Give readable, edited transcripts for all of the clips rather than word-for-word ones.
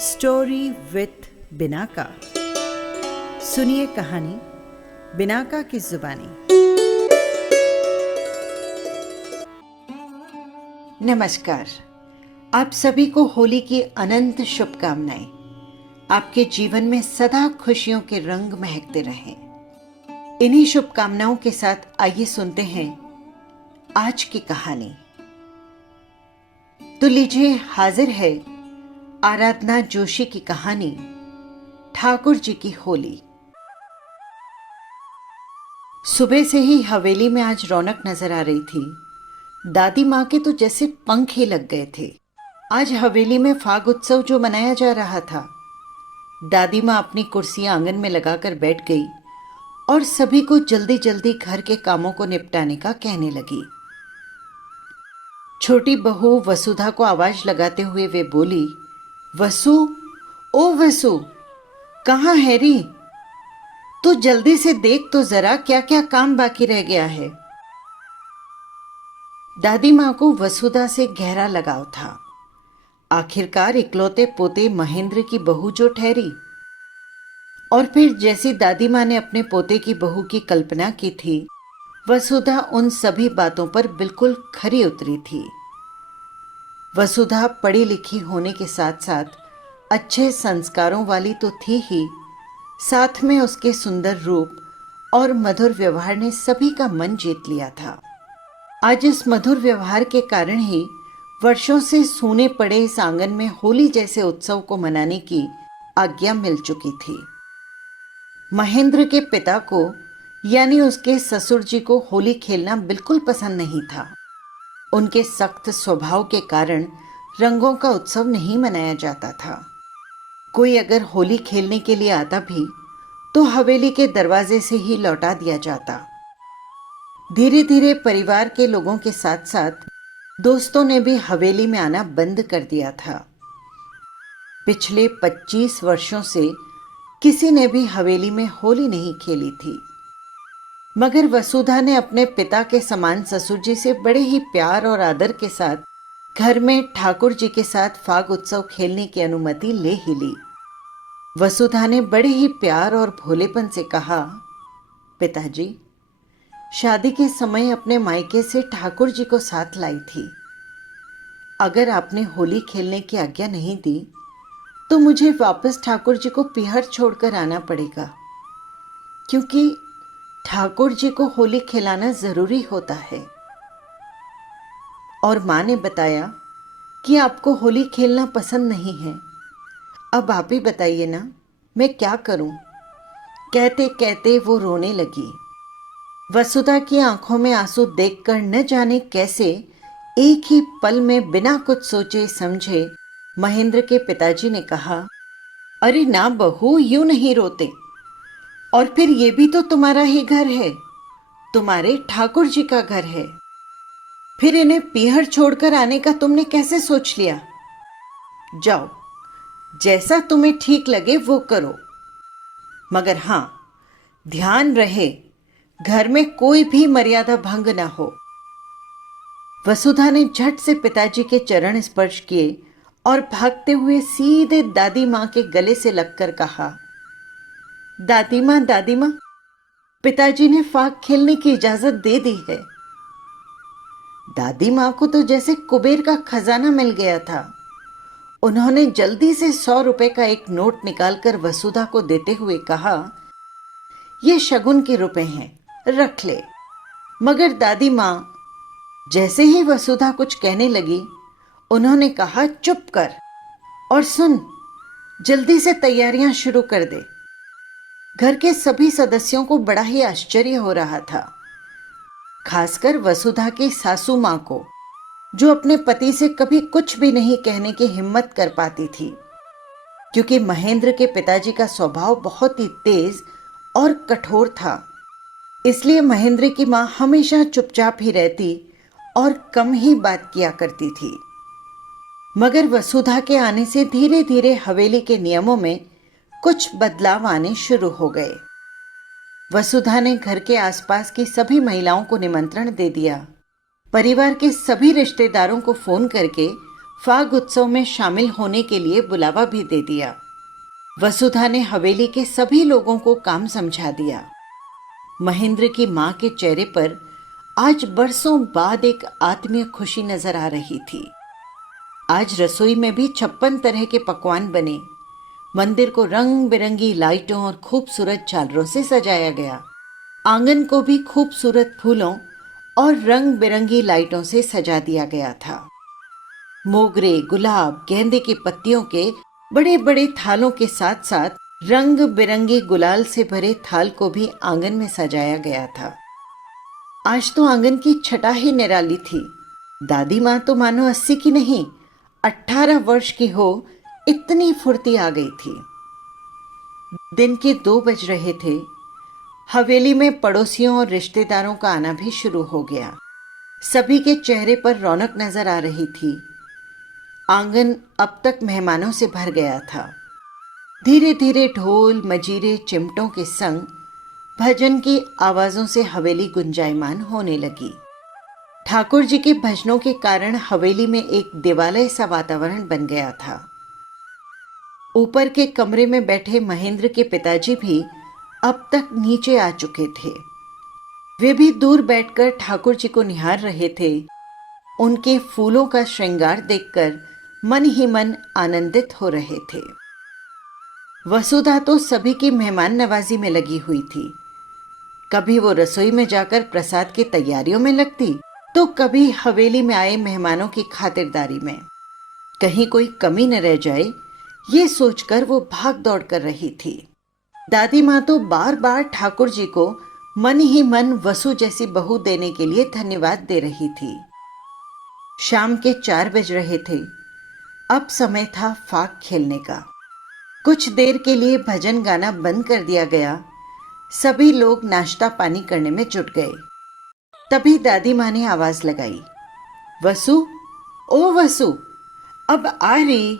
Story with Binaca. सुनिए कहानी Binaca की जुबानी। नमस्कार। आप सभी को होली की अनंत शुभकामनाएं। आपके जीवन में सदा खुशियों के रंग महकते रहें। इन्हीं शुभकामनाओं के साथ आइए सुनते हैं आज की कहानी। तो लीजिए, हाजिर है आराधना जोशी की कहानी ठाकुर जी की होली। सुबह से ही हवेली में आज रौनक नजर आ रही थी। दादी माँ के तो जैसे पंख ही लग गए थे। आज हवेली में फाग उत्सव जो मनाया जा रहा था, दादी माँ अपनी कुर्सियां आंगन में लगाकर बैठ गई और सभी को जल्दी जल्दी घर के कामों को निपटाने का कहने लगी। छोटी बहू वसुधा को आवाज लगाते हुए वे बोली, वसु, ओ वसु, कहाँ है री? तू जल्दी से देख तो जरा क्या क्या काम बाकी रह गया है। दादी माँ को वसुधा से गहरा लगाव था। आखिरकार इकलौते पोते महेंद्र की बहू जो ठहरी। और फिर जैसी दादी माँ ने अपने पोते की बहू की कल्पना की थी, वसुधा उन सभी बातों पर बिल्कुल खरी उतरी थी। वसुधा पढ़ी लिखी होने के साथ साथ अच्छे संस्कारों वाली तो थी ही, साथ में उसके सुंदर रूप और मधुर व्यवहार ने सभी का मन जीत लिया था। आज इस मधुर व्यवहार के कारण ही वर्षों से सूने पड़े इस आंगन में होली जैसे उत्सव को मनाने की आज्ञा मिल चुकी थी। महेंद्र के पिता को यानी उसके ससुर जी को होली खेलना बिल्कुल पसंद नहीं था। उनके सख्त स्वभाव के कारण रंगों का उत्सव नहीं मनाया जाता था। कोई अगर होली खेलने के लिए आता भी तो हवेली के दरवाजे से ही लौटा दिया जाता। धीरे धीरे परिवार के लोगों के साथ साथ दोस्तों ने भी हवेली में आना बंद कर दिया था। पिछले 25 वर्षों से किसी ने भी हवेली में होली नहीं खेली थी, मगर वसुधा ने अपने पिता के समान ससुर जी से बड़े ही प्यार और आदर के साथ घर में ठाकुर जी के साथ फाग उत्सव खेलने की अनुमति ले ही ली। वसुधा ने बड़े ही प्यार और भोलेपन से कहा, पिताजी, शादी के समय अपने मायके से ठाकुर जी को साथ लाई थी। अगर आपने होली खेलने की आज्ञा नहीं दी तो मुझे वापस ठाकुर जी को पीहर छोड़कर आना पड़ेगा, क्योंकि ठाकुर जी को होली खिलाना जरूरी होता है। और माँ ने बताया कि आपको होली खेलना पसंद नहीं है। अब आप ही बताइए ना, मैं क्या करूं? कहते कहते वो रोने लगी। वसुधा की आंखों में आंसू देखकर न जाने कैसे एक ही पल में बिना कुछ सोचे समझे महेंद्र के पिताजी ने कहा, अरे ना बहू, यूं नहीं रोते। और फिर ये भी तो तुम्हारा ही घर है, तुम्हारे ठाकुर जी का घर है। फिर इन्हें पीहर छोड़कर आने का तुमने कैसे सोच लिया? जाओ, जैसा तुम्हें ठीक लगे वो करो, मगर हां, ध्यान रहे घर में कोई भी मर्यादा भंग ना हो। वसुधा ने झट से पिताजी के चरण स्पर्श किए और भागते हुए सीधे दादी मां के गले से लगकर कहा, दादी मां, दादी मां, पिताजी ने फाग खेलने की इजाजत दे दी है। दादी मां को तो जैसे कुबेर का खजाना मिल गया था। उन्होंने जल्दी से 100 रुपए का एक नोट निकालकर वसुधा को देते हुए कहा, ये शगुन के रुपए हैं, रख ले। मगर दादी मां जैसे ही वसुधा कुछ कहने लगी, उन्होंने कहा, चुप कर और सुन, जल्दी से तैयारियां शुरू कर दे। घर के सभी सदस्यों को बड़ा ही आश्चर्य हो रहा था, खासकर वसुधा की सासू मां को, जो अपने पति से कभी कुछ भी नहीं कहने की हिम्मत कर पाती थी, क्योंकि महेंद्र के पिताजी का स्वभाव बहुत ही तेज और कठोर था। इसलिए महेंद्र की मां हमेशा चुपचाप ही रहती और कम ही बात किया करती थी। मगर वसुधा के आने से धीरे धीरे हवेली के नियमों में कुछ बदलाव आने शुरू हो गए। वसुधा ने घर के आसपास की सभी महिलाओं को निमंत्रण दे दिया। परिवार के सभी रिश्तेदारों को फोन करके फाग उत्सव में शामिल होने के लिए बुलावा भी दे दिया। वसुधा ने हवेली के सभी लोगों को काम समझा दिया। महेंद्र की मां के चेहरे पर आज बरसों बाद एक आत्मीय खुशी नजर आ रही थी। आज रसोई में भी 56 तरह के पकवान बने। मंदिर को रंग बिरंगी लाइटों और खूबसूरत झालरों से सजाया गया। आंगन को भी खूबसूरत फूलों और रंग बिरंगी लाइटों से सजा दिया गया था। मोगरे, गुलाब, गेंदे की पत्तियों के बड़े बड़े थालों के साथ साथ रंग बिरंगे गुलाल से भरे थाल को भी आंगन में सजाया गया था। आज तो आंगन की छटा ही निराली थी। दादी माँ तो मानो 80 की नहीं 18 वर्ष की हो, इतनी फुर्ती आ गई थी। दिन के 2 बज रहे थे। हवेली में पड़ोसियों और रिश्तेदारों का आना भी शुरू हो गया। सभी के चेहरे पर रौनक नजर आ रही थी। आंगन अब तक मेहमानों से भर गया था। धीरे धीरे ढोल, मजीरे, चिमटों के संग भजन की आवाजों से हवेली गुंजायमान होने लगी। ठाकुर जी के भजनों के कारण हवेली में एक देवालय सा वातावरण बन गया था। ऊपर के कमरे में बैठे महेंद्र के पिताजी भी अब तक नीचे आ चुके थे। वे भी दूर बैठकर ठाकुर जी को निहार रहे थे। उनके फूलों का श्रृंगार देखकर मन ही मन आनंदित हो रहे थे। वसुधा तो सभी की मेहमान नवाजी में लगी हुई थी। कभी वो रसोई में जाकर प्रसाद की तैयारियों में लगती, तो कभी हवेली में आए मेहमानों की खातिरदारी में। कहीं कोई कमी न रह जाए, ये सोचकर वो भाग दौड़ कर रही थी। दादी माँ तो बार बार ठाकुर जी को मन ही मन वसु जैसी बहू देने के लिए धन्यवाद दे रही थी। शाम के 4 बज रहे थे। अब समय था फाग खेलने का। कुछ देर के लिए भजन गाना बंद कर दिया गया। सभी लोग नाश्ता पानी करने में जुट गए। तभी दादी माँ ने आवाज लगाई, वसु, ओ वसु, अब आ रही।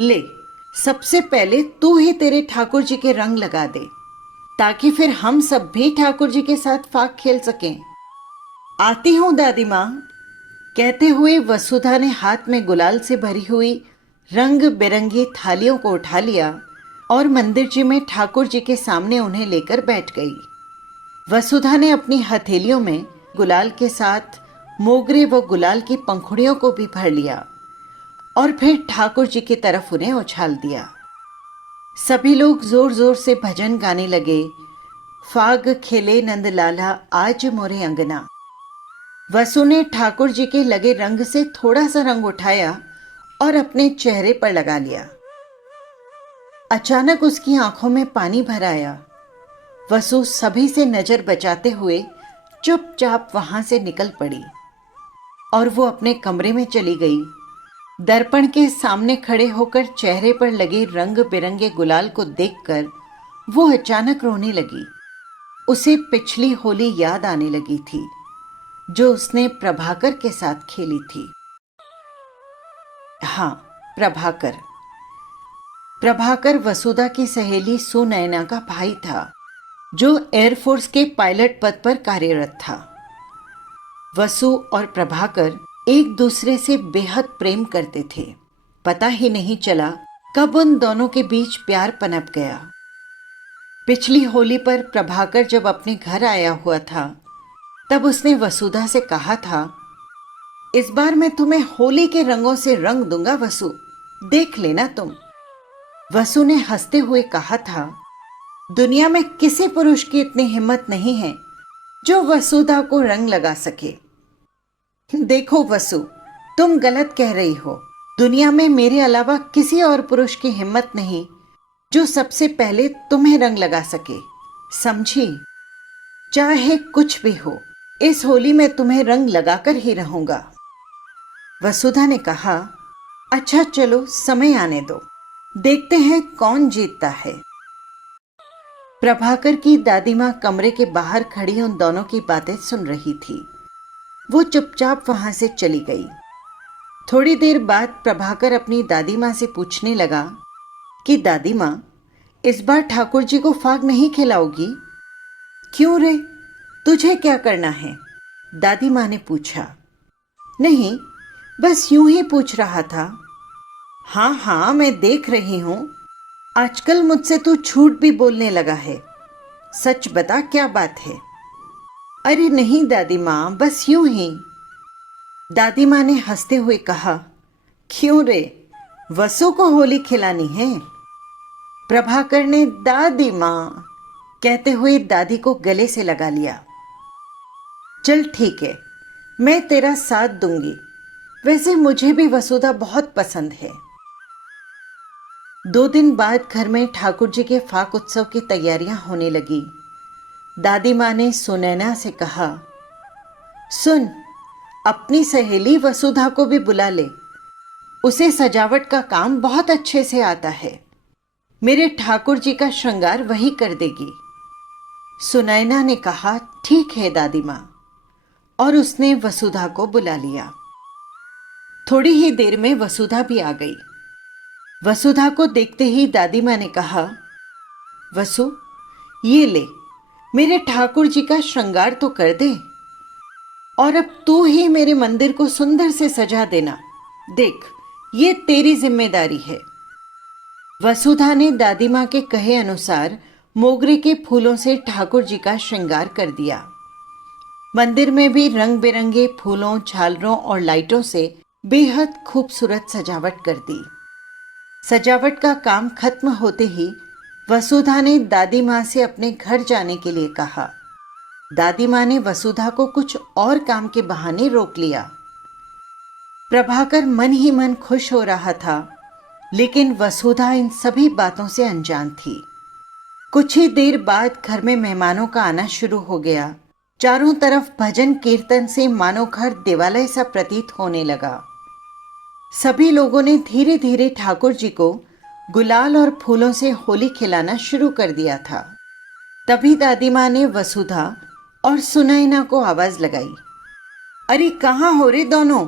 ले, सबसे पहले तू ही तेरे ठाकुर जी के रंग लगा दे, ताकि फिर हम सब भी ठाकुर जी के साथ फाग खेल सकें। आती हूं दादी माँ, कहते हुए वसुधा ने हाथ में गुलाल से भरी हुई रंग बिरंगी थालियों को उठा लिया और मंदिर जी में ठाकुर जी के सामने उन्हें लेकर बैठ गई। वसुधा ने अपनी हथेलियों में गुलाल के साथ मोगरे व गुलाल की पंखुड़ियों को भी भर लिया और फिर ठाकुर जी की तरफ उन्हें उछाल दिया। सभी लोग जोर जोर से भजन गाने लगे। फाग खेले नंदलाला आज मोरे अंगना। वसु ने ठाकुर जी के लगे रंग से थोड़ा सा रंग उठाया और अपने चेहरे पर लगा लिया। अचानक उसकी आंखों में पानी भर आया। वसु सभी से नजर बचाते हुए चुपचाप वहां से निकल पड़ी और वो अपने कमरे में चली गई। दर्पण के सामने खड़े होकर चेहरे पर लगे रंग बिरंगे गुलाल को देखकर वो अचानक रोने लगी। उसे पिछली होली याद आने लगी थी जो उसने प्रभाकर के साथ खेली थी। हाँ, प्रभाकर वसुधा की सहेली सुनैना का भाई था, जो एयरफोर्स के पायलट पद पर कार्यरत था। वसु और प्रभाकर एक दूसरे से बेहद प्रेम करते थे। पता ही नहीं चला कब उन दोनों के बीच प्यार पनप गया। पिछली होली पर प्रभाकर जब अपने घर आया हुआ था, तब उसने वसुधा से कहा था, इस बार मैं तुम्हें होली के रंगों से रंग दूंगा वसु, देख लेना तुम। वसु ने हंसते हुए कहा था, दुनिया में किसी पुरुष की इतनी हिम्मत नहीं है जो वसुधा को रंग लगा सके। देखो वसु, तुम गलत कह रही हो। दुनिया में मेरे अलावा किसी और पुरुष की हिम्मत नहीं जो सबसे पहले तुम्हें रंग लगा सके, समझी? चाहे कुछ भी हो, इस होली में तुम्हें रंग लगाकर ही रहूंगा। वसुधा ने कहा, अच्छा चलो समय आने दो, देखते हैं कौन जीतता है। प्रभाकर की दादी माँ कमरे के बाहर खड़ी उन दोनों की बातें सुन रही थी। वो चुपचाप वहां से चली गई। थोड़ी देर बाद प्रभाकर अपनी दादी माँ से पूछने लगा कि दादी माँ, इस बार ठाकुर जी को फाग नहीं खिलाओगी? क्यों रे, तुझे क्या करना है? दादी माँ ने पूछा। नहीं, बस यूं ही पूछ रहा था। हाँ हाँ, मैं देख रही हूं, आजकल मुझसे तू झूठ भी बोलने लगा है। सच बता, क्या बात है? अरे नहीं दादी माँ, बस यूं ही। दादी माँ ने हंसते हुए कहा, क्यों रे, वसु को होली खिलानी है? प्रभाकर ने दादी माँ कहते हुए दादी को गले से लगा लिया। चल ठीक है, मैं तेरा साथ दूंगी। वैसे मुझे भी वसुधा बहुत पसंद है। 2 दिन बाद घर में ठाकुर जी के फाक उत्सव की तैयारियां होने लगी। दादी माँ ने सुनैना से कहा, सुन, अपनी सहेली वसुधा को भी बुला ले। उसे सजावट का काम बहुत अच्छे से आता है। मेरे ठाकुर जी का श्रृंगार वही कर देगी। सुनैना ने कहा, ठीक है दादी माँ, और उसने वसुधा को बुला लिया। थोड़ी ही देर में वसुधा भी आ गई। वसुधा को देखते ही दादी माँ ने कहा, वसु, ये ले, मेरे ठाकुर जी का श्रृंगार तो कर दे, और अब तू ही मेरे मंदिर को सुंदर से सजा देना। देख, ये तेरी जिम्मेदारी है। वसुधा ने दादी माँ के कहे अनुसार मोगरे के फूलों से ठाकुर जी का श्रृंगार कर दिया। मंदिर में भी रंग बिरंगे फूलों, झालरों और लाइटों से बेहद खूबसूरत सजावट कर दी। सजावट का काम खत्म होते ही वसुधा ने दादी माँ से अपने घर जाने के लिए कहा। दादी माँ ने वसुधा को कुछ और काम के बहाने रोक लिया। प्रभाकर मन ही मन खुश हो रहा था, लेकिन वसुधा इन सभी बातों से अनजान थी। कुछ ही देर बाद घर में मेहमानों का आना शुरू हो गया। चारों तरफ भजन कीर्तन से मानो घर देवालय सा प्रतीत होने लगा। सभी लोगों ने धीरे धीरे ठाकुर जी को गुलाल और फूलों से होली खिलाना शुरू कर दिया था। तभी दादी माँ ने वसुधा और सुनैना को आवाज लगाई, अरे कहाँ हो रे दोनों?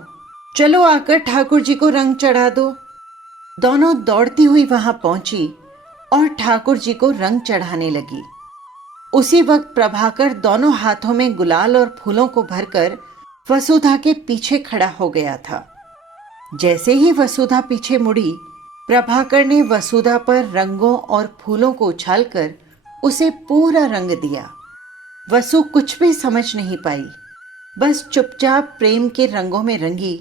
चलो आकर ठाकुर जी को रंग चढ़ा दो। दोनों दौड़ती हुई वहां पहुंची और ठाकुर जी को रंग चढ़ाने लगी। उसी वक्त प्रभाकर दोनों हाथों में गुलाल और फूलों को भरकर वसुधा के पीछे खड़ा हो गया था। जैसे ही वसुधा पीछे मुड़ी, प्रभाकर ने वसुधा पर रंगों और फूलों को उछालकर उसे पूरा रंग दिया। वसु कुछ भी समझ नहीं पाई, बस चुपचाप प्रेम के रंगों में रंगी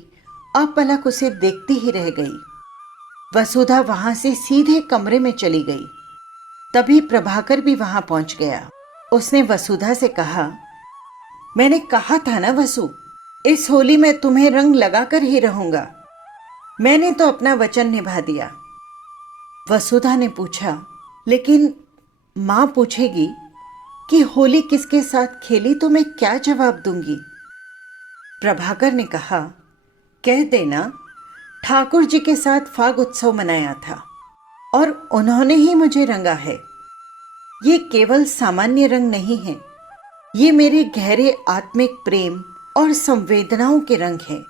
अपलक उसे देखती ही रह गई। वसुधा वहां से सीधे कमरे में चली गई। तभी प्रभाकर भी वहां पहुंच गया। उसने वसुधा से कहा, मैंने कहा था ना वसु, इस होली में तुम्हें रंग लगाकर ही रहूंगा। मैंने तो अपना वचन निभा दिया। वसुधा ने पूछा, लेकिन मां पूछेगी कि होली किसके साथ खेली तो मैं क्या जवाब दूंगी? प्रभाकर ने कहा, कह देना ठाकुर जी के साथ फाग उत्सव मनाया था और उन्होंने ही मुझे रंगा है। ये केवल सामान्य रंग नहीं है, ये मेरे गहरे आत्मिक प्रेम और संवेदनाओं के रंग हैं।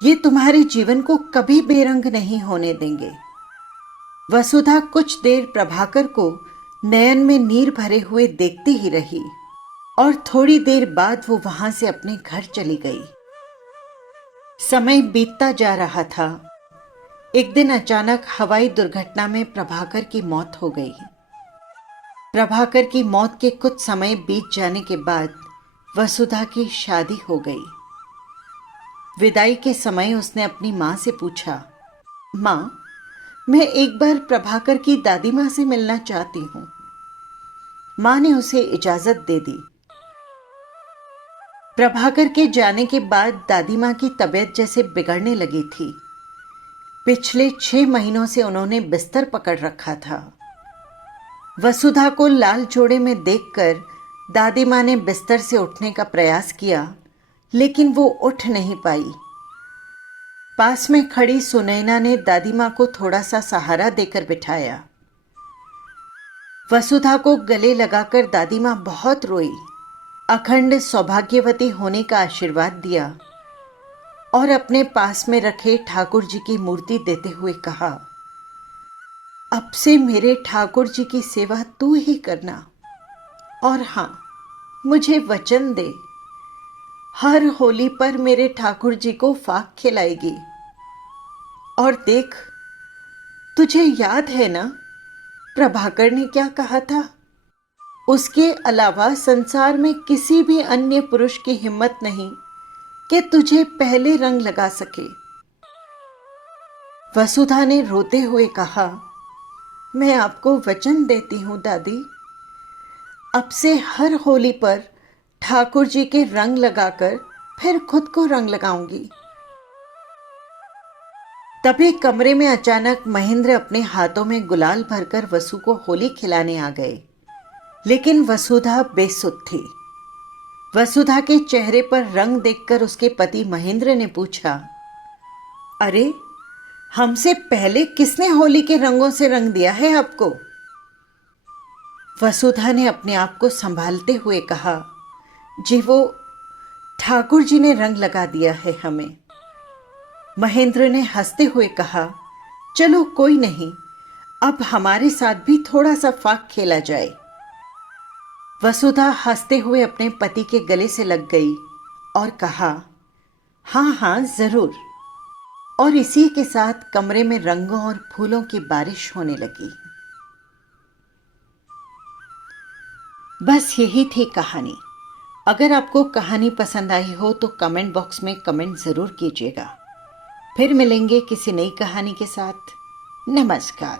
ये तुम्हारे जीवन को कभी बेरंग नहीं होने देंगे। वसुधा कुछ देर प्रभाकर को नयन में नीर भरे हुए देखती ही रही और थोड़ी देर बाद वो वहां से अपने घर चली गई। समय बीतता जा रहा था। एक दिन अचानक हवाई दुर्घटना में प्रभाकर की मौत हो गई। प्रभाकर की मौत के कुछ समय बीत जाने के बाद वसुधा की शादी हो गई। विदाई के समय उसने अपनी मां से पूछा, मां, मैं एक बार प्रभाकर की दादी मां से मिलना चाहती हूं। मां ने उसे इजाजत दे दी। प्रभाकर के जाने के बाद दादी मां की तबीयत जैसे बिगड़ने लगी थी। पिछले 6 महीनों से उन्होंने बिस्तर पकड़ रखा था। वसुधा को लाल जोड़े में देखकर दादी मां ने बिस्तर से उठने का प्रयास किया, लेकिन वो उठ नहीं पाई। पास में खड़ी सुनैना ने दादी मां को थोड़ा सा सहारा देकर बिठाया। वसुधा को गले लगाकर दादी मां बहुत रोई, अखंड सौभाग्यवती होने का आशीर्वाद दिया और अपने पास में रखे ठाकुर जी की मूर्ति देते हुए कहा, अब से मेरे ठाकुर जी की सेवा तू ही करना, और हाँ, मुझे वचन दे, हर होली पर मेरे ठाकुर जी को फाग खिलाएगी। और देख, तुझे याद है ना प्रभाकर ने क्या कहा था? उसके अलावा संसार में किसी भी अन्य पुरुष की हिम्मत नहीं कि तुझे पहले रंग लगा सके। वसुधा ने रोते हुए कहा, मैं आपको वचन देती हूं दादी, अब से हर होली पर ठाकुर जी के रंग लगाकर फिर खुद को रंग लगाऊंगी। तभी कमरे में अचानक महेंद्र अपने हाथों में गुलाल भरकर वसु को होली खिलाने आ गए, लेकिन वसुधा बेसुध थी। वसुधा के चेहरे पर रंग देखकर उसके पति महेंद्र ने पूछा, अरे, हमसे पहले किसने होली के रंगों से रंग दिया है आपको? वसुधा ने अपने आप को संभालते हुए कहा, जी वो ठाकुर जी ने रंग लगा दिया है हमें। महेंद्र ने हंसते हुए कहा, चलो कोई नहीं, अब हमारे साथ भी थोड़ा सा फाक खेला जाए। वसुधा हंसते हुए अपने पति के गले से लग गई और कहा, हाँ हाँ जरूर। और इसी के साथ कमरे में रंगों और फूलों की बारिश होने लगी। बस यही थी कहानी। अगर आपको कहानी पसंद आई हो तो कमेंट बॉक्स में कमेंट ज़रूर कीजिएगा। फिर मिलेंगे किसी नई कहानी के साथ। नमस्कार।